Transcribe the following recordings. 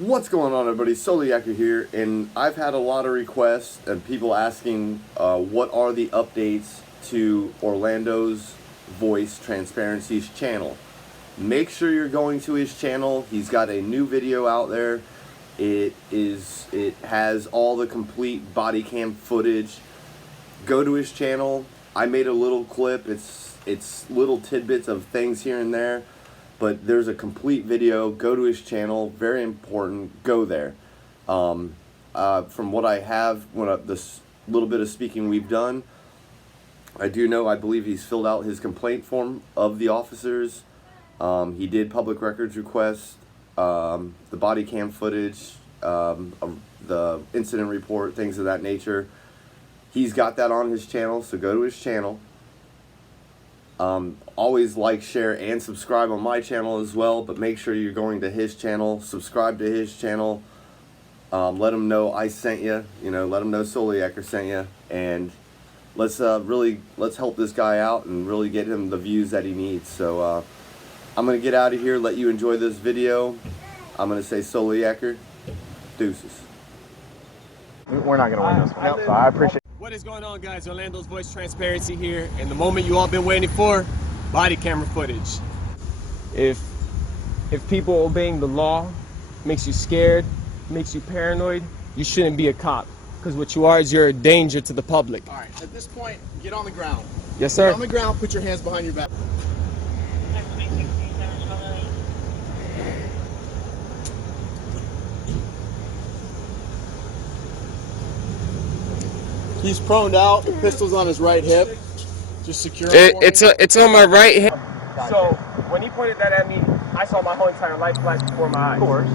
What's going on, everybody? Soliaker here, and I've had a lot of requests and people asking what are the updates to Orlando's Voice Transparency's channel. Make sure you're going to his channel. He's got a new video out there. It has all the complete body cam footage. Go to his channel. I made a little clip. It's little tidbits of things here and there, but there's a complete video. Go to his channel. Very important. Go there. From what I have, this little bit of speaking we've done, I believe he's filled out his complaint form of the officers. He did public records request, the body cam footage, the incident report, things of that nature. He's got that on his channel, so go to his channel. Always like, share, and subscribe on my channel as well, but make sure you're going to his channel. Subscribe to his channel. Let him know I sent you. Let him know Soliaker sent you, and let's help this guy out and really get him the views that he needs. So I'm gonna get out of here. Let you enjoy this video. I'm gonna say Soliaker, deuces. We're not gonna win this one. So I appreciate. What is going on, guys? Orlando's Voice Transparency here, and the moment you all been waiting for, body camera footage. If people obeying the law makes you scared, makes you paranoid, you shouldn't be a cop, because what you are is you're a danger to the public. All right, at this point, get on the ground. Yes, sir. Get on the ground, put your hands behind your back. He's proned out, the pistol's on his right hip. Just secure it. It's on my right hip. So when he pointed that at me, I saw my whole entire life flash before my eyes. Of course. He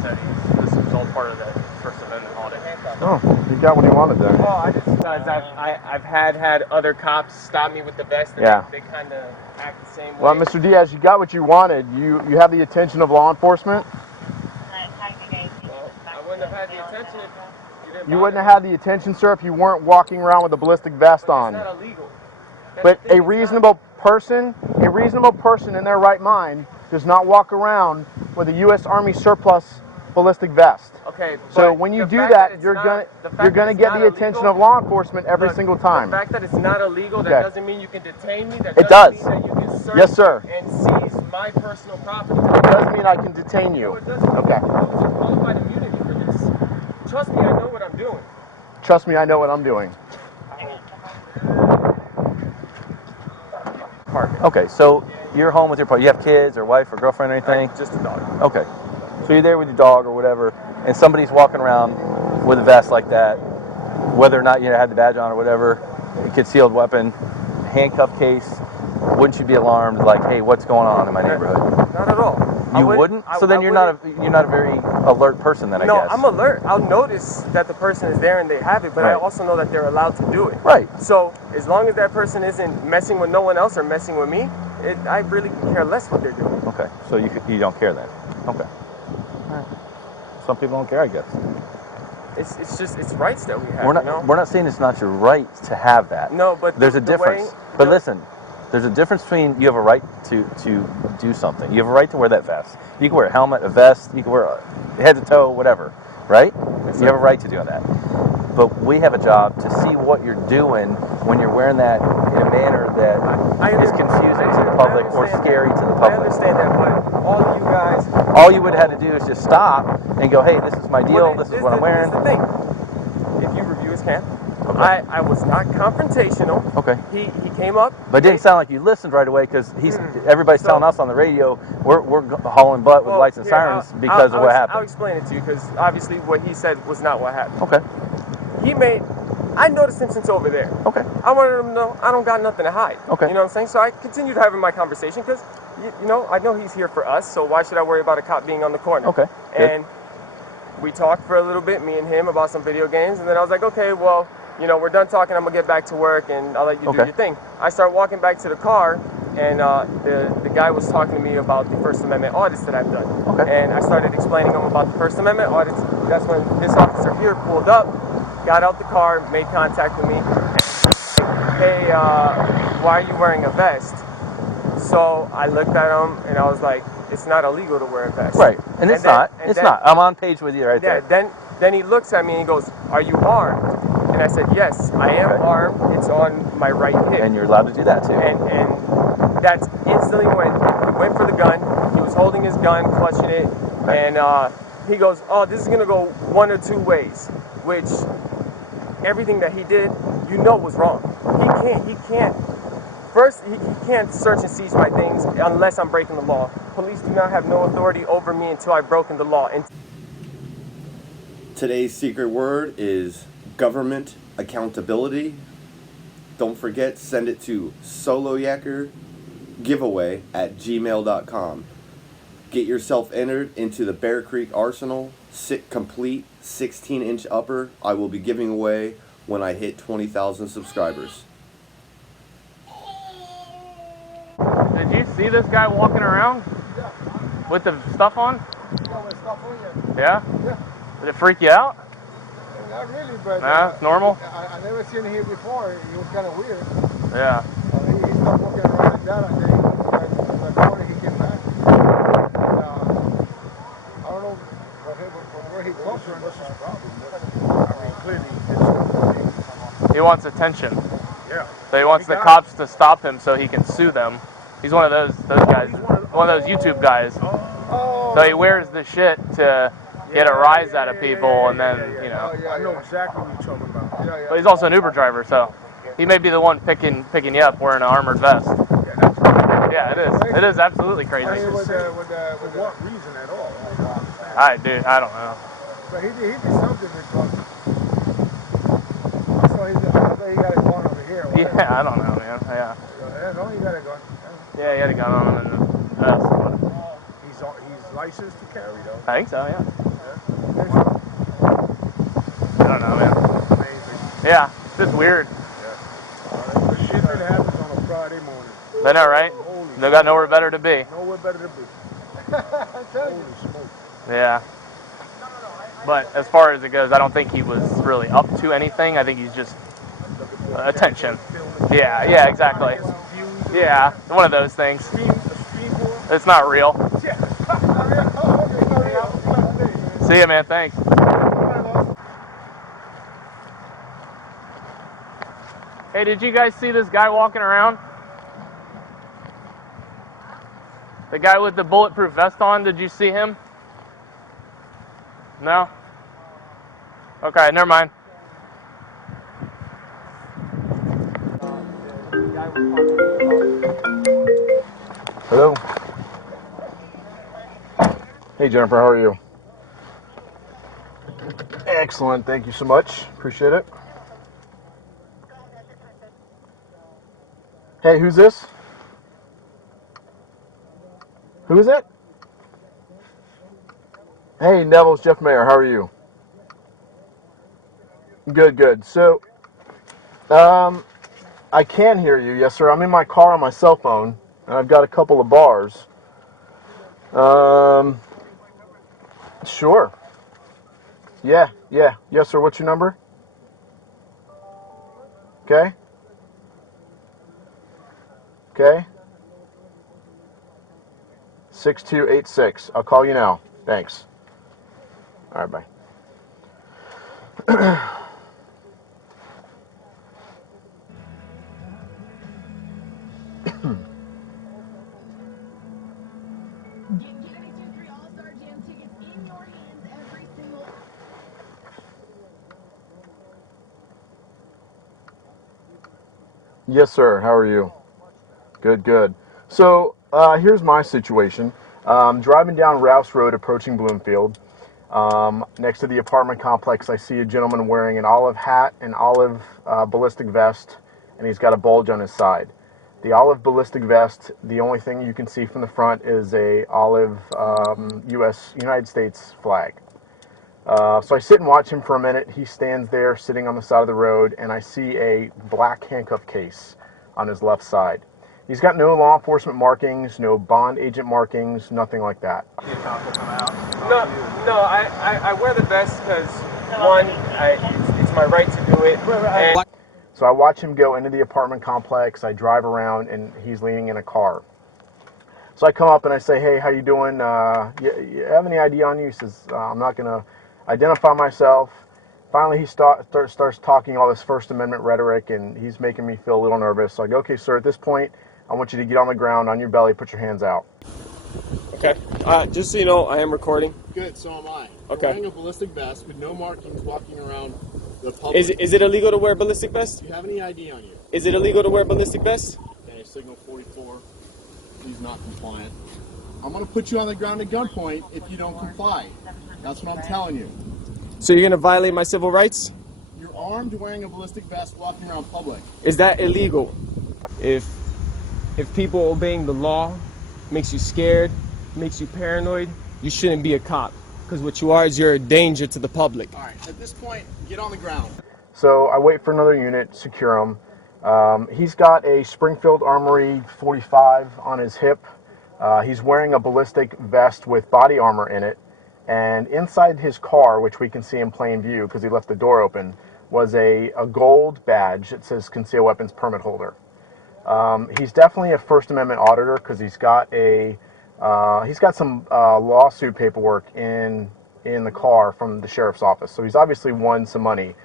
said this was all part of that First Amendment audit. Oh, he got what he wanted there. Oh, I just because I've had other cops stop me with the vest, and Yeah. they kind of act the same way. Well, Mr. Diaz, you got what you wanted. You have the attention of law enforcement. Well, I wouldn't have had the attention if you didn't. You wouldn't have had the attention, sir, if you weren't walking around with a ballistic vest But on. it's not illegal. But a reasonable person in their right mind does not walk around with a U.S. Army surplus ballistic vest. Okay. So but when you the do fact that, it's you're not- gonna the fact that it's get not the attention illegal- of law enforcement every Look, single time. The fact that it's not illegal, that Okay. doesn't mean you can detain me. That It doesn't does. mean that you can search Yes, sir. and seize my personal property. It does mean I can detain No, you. it doesn't. Okay. There's qualified immunity for this. Trust me, I know what I'm doing. Trust me, I know what I'm doing. Okay, so you're home with your partner. You have kids or wife or girlfriend or anything? Just a dog. Okay. So you're there with your dog or whatever, and somebody's walking around with a vest like that, whether or not you had the badge on or whatever, a concealed weapon, handcuff case. Wouldn't you be alarmed, like, hey, what's going on in my neighborhood? Not at all. You wouldn't? So then you're not a very alert person then, I No, guess. I'm alert. I'll notice that the person is there and they have it, but I Right. also know that they're allowed to do it. Right. So as long as that person isn't messing with no one else or messing with me, I really can care less what they're doing. Okay, so you don't care then? Okay. All right. Some people don't care, I guess. It's rights that we have. We're not saying it's not your right to have that. No, but there's a the difference. But listen, there's a difference between you have a right to do something. You have a right to wear that vest. You can wear a helmet, a vest. You can wear head to toe, whatever. Right? You have a right to do that. But we have a job to see what you're doing when you're wearing that in a manner that is confusing to the public or scary to the public. I understand that, but all you guys... All you would have had to do is just stop and go, hey, this is my deal, this is what I'm wearing. Here's the thing. If you review his camp, Okay. I was not confrontational. Okay. He came up... But it didn't sound like you listened right away, because everybody's telling us on the radio we're hauling butt with lights and sirens because of what happened. I'll explain it to you, because obviously what he said was not what happened. Okay. I noticed him since over there. Okay. I wanted him to know I don't got nothing to hide. Okay. You know what I'm saying? So I continued having my conversation because, I know he's here for us, so why should I worry about a cop being on the corner? Okay. Good. And we talked for a little bit, me and him, about some video games, and then I was like, okay, well, we're done talking, I'm going to get back to work, and I'll let you do your thing. I start walking back to the car, and the guy was talking to me about the First Amendment audits that I've done. Okay. And I started explaining him about the First Amendment audits. That's when this officer here pulled up, got out the car, made contact with me. Hey, why are you wearing a vest? So I looked at him and I was like, it's not illegal to wear a vest. Right, and it's not. It's not. I'm on page with you right Yeah, there. then he looks at me and he goes, "Are you armed?" And I said, "Yes, I am armed. It's on my right hip." And you're allowed to do that too. And that's instantly when he went for the gun. He was holding his gun, clutching it, and he goes, "Oh, this is gonna go one or two ways," which everything that he did, was wrong. He can't. First, he can't search and seize my things unless I'm breaking the law. Police do not have no authority over me until I've broken the law. And Today's secret word is government accountability. Don't forget, send it to soloyackergiveaway@gmail.com. Get yourself entered into the Bear Creek Arsenal complete 16-inch upper I will be giving away when I hit 20,000 subscribers. Did you see this guy walking around? Yeah. With the stuff on? Yeah, with stuff on you. Yeah? Yeah. Did it freak you out? Not really, but Nah, it's normal. I never seen him here before. It was kind of weird. Yeah. He stopped walking around like that, and then in the corner he came back. And, I don't know where he comes from. What's his problem? I mean, clearly, He wants attention. yeah. So he wants the cops to stop him so he can sue them. He's one of those guys, one of those YouTube guys. Oh. So he wears the shit to get a rise out of people, and then, you know. Oh, yeah, I know exactly what you're talking about. Yeah, yeah. But he's also an Uber driver, so he may be the one picking you up wearing an armored vest. Yeah, it is. It is absolutely crazy. For what reason at all? I don't know. But he did something because I saw he got a gun over here. Yeah, I don't know, man. Yeah. No, he got a gun. Yeah, he had a gun on him in the vest. He's licensed to carry though. I think so, yeah. Yeah. I don't know, man. Amazing. Yeah, it's just weird. Yeah. The shit that happens on a Friday morning. They know, right? They got nowhere better to be. Nowhere better to be. Holy smoke. Yeah. But as far as it goes, I don't think he was really up to anything. I think he's just attention. Yeah, exactly. Yeah, one of those things. It's not real. See ya, man. Thanks. Hey, did you guys see this guy walking around? The guy with the bulletproof vest on, did you see him? No? Okay, never mind. Hello. Hey Jennifer, how are you? Excellent, thank you so much. Appreciate it. Hey, who's this? Who is it? Hey, Neville's Jeff Mayer. How are you? Good. So, I can hear you. Yes, sir. I'm in my car on my cell phone, and I've got a couple of bars. Sure. Yeah. Yes, sir. What's your number? Okay. 6286. I'll call you now. Thanks. All right, bye. Yes, sir. How are you? Good. So, here's my situation. Driving down Rouse Road, approaching Bloomfield. Next to the apartment complex, I see a gentleman wearing an olive hat, an olive ballistic vest, and he's got a bulge on his side. The olive ballistic vest, the only thing you can see from the front is a olive United States flag. So I sit and watch him for a minute. He stands there sitting on the side of the road, and I see a black handcuff case on his left side. He's got no law enforcement markings, no bond agent markings, nothing like that. No, I wear the vest because, one, it's my right to do it. And So I watch him go into the apartment complex. I drive around, and he's leaning in a car. So I come up and I say, hey, how you doing? You have any ID on you? He says, I'm not going to identify myself. Finally, he starts talking all this First Amendment rhetoric, and he's making me feel a little nervous. So I go, okay, sir, at this point, I want you to get on the ground, on your belly, put your hands out. Okay. Just so you know, I am recording. Good, so am I. Okay. You're wearing a ballistic vest with no markings walking around the public. Is it illegal to wear a ballistic vest? Do you have any ID on you? Is it illegal to wear a ballistic vest? Okay, signal 44. He's not compliant. I'm going to put you on the ground at gunpoint if you don't comply. That's what I'm telling you. So you're going to violate my civil rights? You're armed, wearing a ballistic vest, walking around public. Is that illegal? If people obeying the law makes you scared, makes you paranoid, you shouldn't be a cop. Because what you are is you're a danger to the public. All right, at this point, get on the ground. So I wait for another unit, secure him. He's got a Springfield Armory 45 on his hip. He's wearing a ballistic vest with body armor in it. And inside his car, which we can see in plain view because he left the door open, was a gold badge that says Concealed Weapons Permit Holder. He's definitely a First Amendment auditor because he's got some lawsuit paperwork in the car from the sheriff's office. So he's obviously won some money.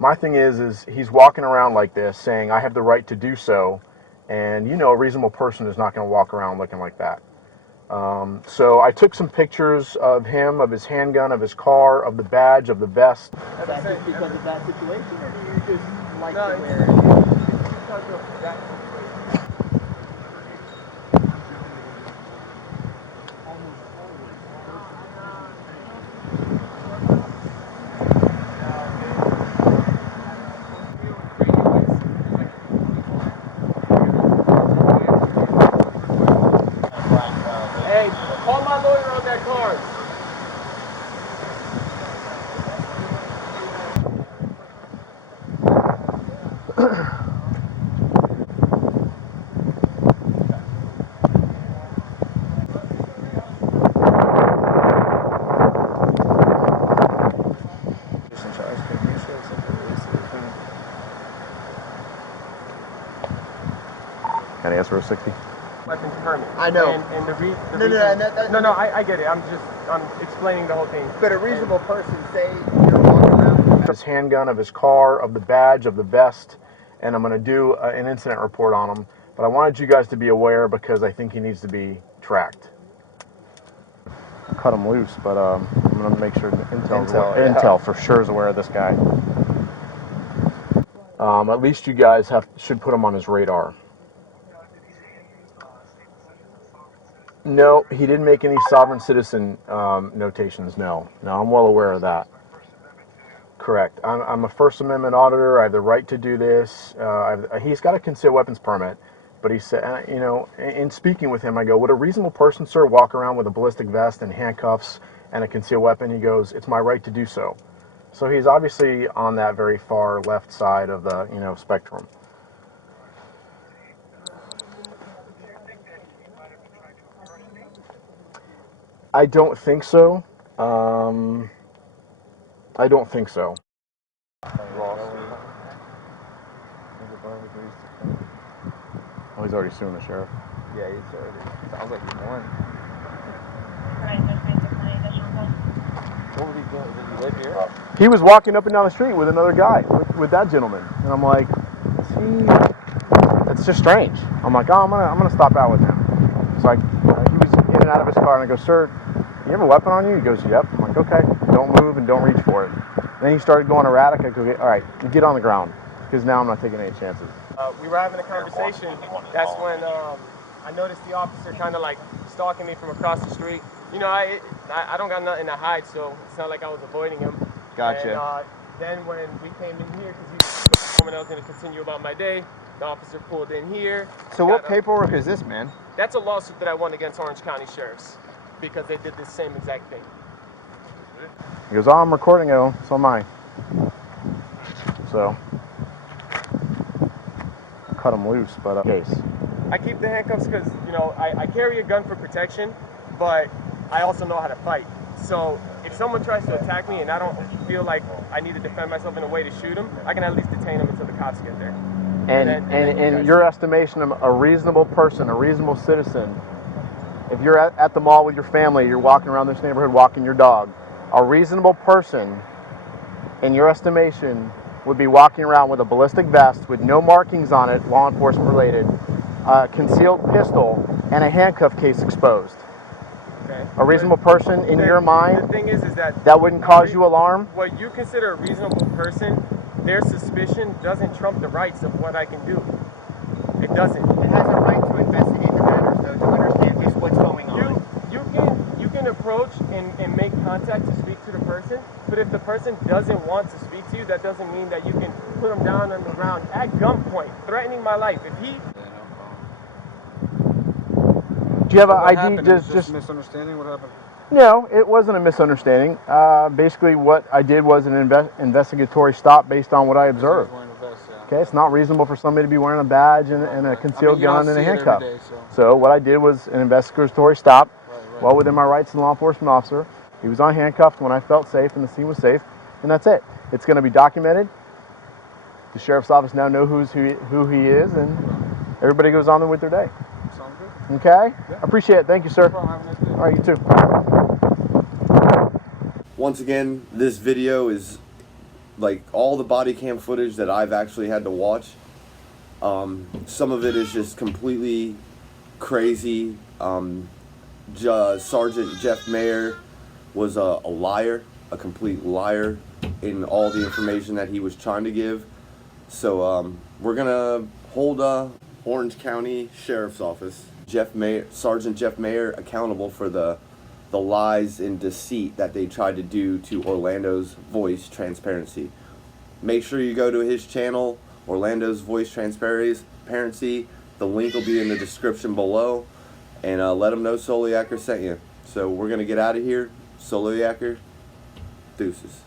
My thing is he's walking around like this saying, I have the right to do so. And you know, a reasonable person is not going to walk around looking like that. So I took some pictures of him, of his handgun, of his car, of the badge, of the vest. Is that just because of that situation, or do you just like to wear it? Because of that situation. Hey, call my lawyer on that card. Can I ask for a 60? Weapons permit. I know. And the reason. No, I get it. I'm explaining the whole thing. But a reasonable person, say you're walking around with His handgun, of his car, of the badge, of the vest, and I'm going to do an incident report on him. But I wanted you guys to be aware because I think he needs to be tracked. Cut him loose, but I'm going to make sure Intel for sure is aware of this guy. At least you guys should put him on his radar. No, he didn't make any sovereign citizen notations. No, I'm well aware of that. Correct. I'm a First Amendment auditor. I have the right to do this. He's got a concealed weapons permit, but he said, you know, in speaking with him, I go, would a reasonable person, sir, walk around with a ballistic vest and handcuffs and a concealed weapon? He goes, it's my right to do so. So he's obviously on that very far left side of the, spectrum. I don't think so. I don't think so. Oh, he's already suing the sheriff. Yeah, he's already. Sounds like he won. What was he doing? Did he live here? He was walking up and down the street with another guy, with that gentleman, and I'm like, it's just strange. I'm like, oh, I'm gonna stop out with him. So he was in and out of his car, and I go, sir, you have a weapon on you? He goes, yep. I'm like, okay, don't move and don't reach for it. And then he started going erratic. I go, all right, get on the ground, because now I'm not taking any chances. We were having a conversation. That's when I noticed the officer kind of like stalking me from across the street. You know, I don't got nothing to hide, so it's not like I was avoiding him. Gotcha. And then when we came in here, because I was going to continue about my day, the officer pulled in here. So what paperwork is this, man? That's a lawsuit that I won against Orange County Sheriffs because they did the same exact thing. He goes, oh, I'm recording it, so am I. So, cut him loose, but case. I keep the handcuffs because, you know, I carry a gun for protection, but I also know how to fight. So if someone tries to attack me and I don't feel like I need to defend myself in a way to shoot them, I can at least detain them until the cops get there. And in your estimation, a reasonable person, a reasonable citizen if you're at the mall with your family, you're walking around this neighborhood walking your dog, a reasonable person, in your estimation, would be walking around with a ballistic vest with no markings on it, law enforcement related, concealed pistol, and a handcuff case exposed. Okay. A reasonable person in your mind, the thing is that that wouldn't cause you alarm? what you consider a reasonable person, their suspicion doesn't trump the rights of what I can do. It doesn't. It has a right to investigate the matters, though, to understand just what's going on. You can approach and make contact to speak to the person, but if the person doesn't want to speak to you, that doesn't mean that you can put them down on the ground at gunpoint, threatening my life. If he Do you have an What ID? happened? It was just misunderstanding. What happened? No, it wasn't a misunderstanding. Basically, what I did was an investigatory stop based on what I observed. Wearing a vest, yeah. Okay, it's not reasonable for somebody to be wearing a badge and a concealed you don't gun and a see it every handcuff. day, so. So what I did was an investigatory stop, Right. well within my rights as a law enforcement officer. He was on handcuffed when I felt safe and the scene was safe, and that's it. It's going to be documented. The sheriff's office now knows who he is, and everybody goes on with their day. Sounds good. Okay? I appreciate it. Thank you, sir. No problem. Have a nice day. All right, you too. Once again, this video is like all the body cam footage that I've actually had to watch. Some of it is just completely crazy. Sergeant Jeff Mayer was a liar, a complete liar in all the information that he was trying to give. So we're gonna hold Orange County Sheriff's Office, Sergeant Jeff Mayer, accountable for the lies and deceit that they tried to do to Orlando's Voice Transparency. Make sure you go to his channel, Orlando's Voice Transparency. The link will be in the description below, and let them know Soliaker sent you. So we're gonna get out of here. Soliaker, deuces.